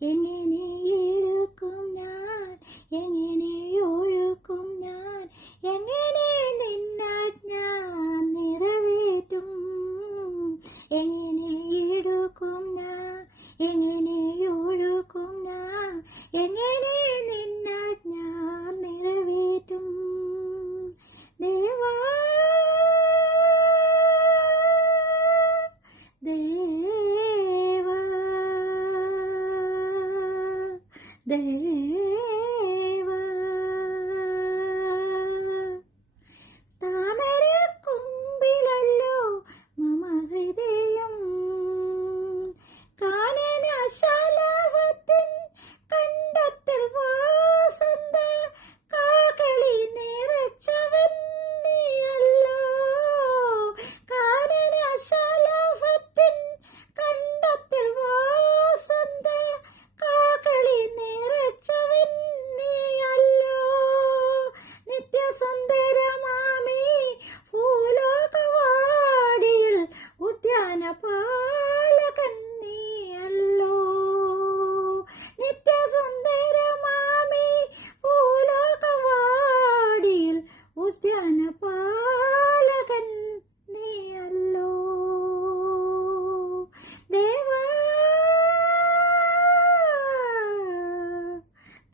എങ്ങനെ എടുക്കും ഞാൻ എങ്ങനെ ഒഴുക്കും ഞാൻ എങ്ങനെ để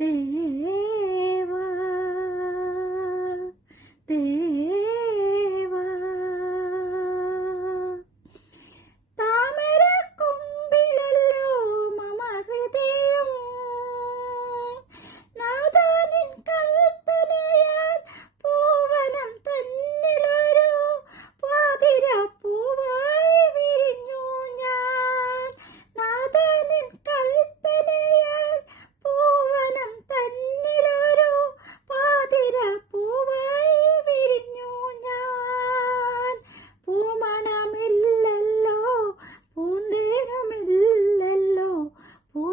தேவா தேவா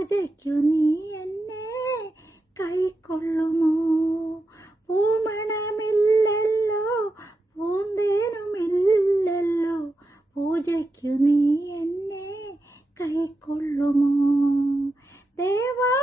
രാജയ്ക്കു നീ എന്നെ കൈക്കൊള്ളുമോ? പൂമണമില്ലല്ലോ പൂന്തേനുമില്ലല്ലോ പൂജയ്ക്കു നീ എന്നെ കൈക്കൊള്ളുമോ? ദേവാ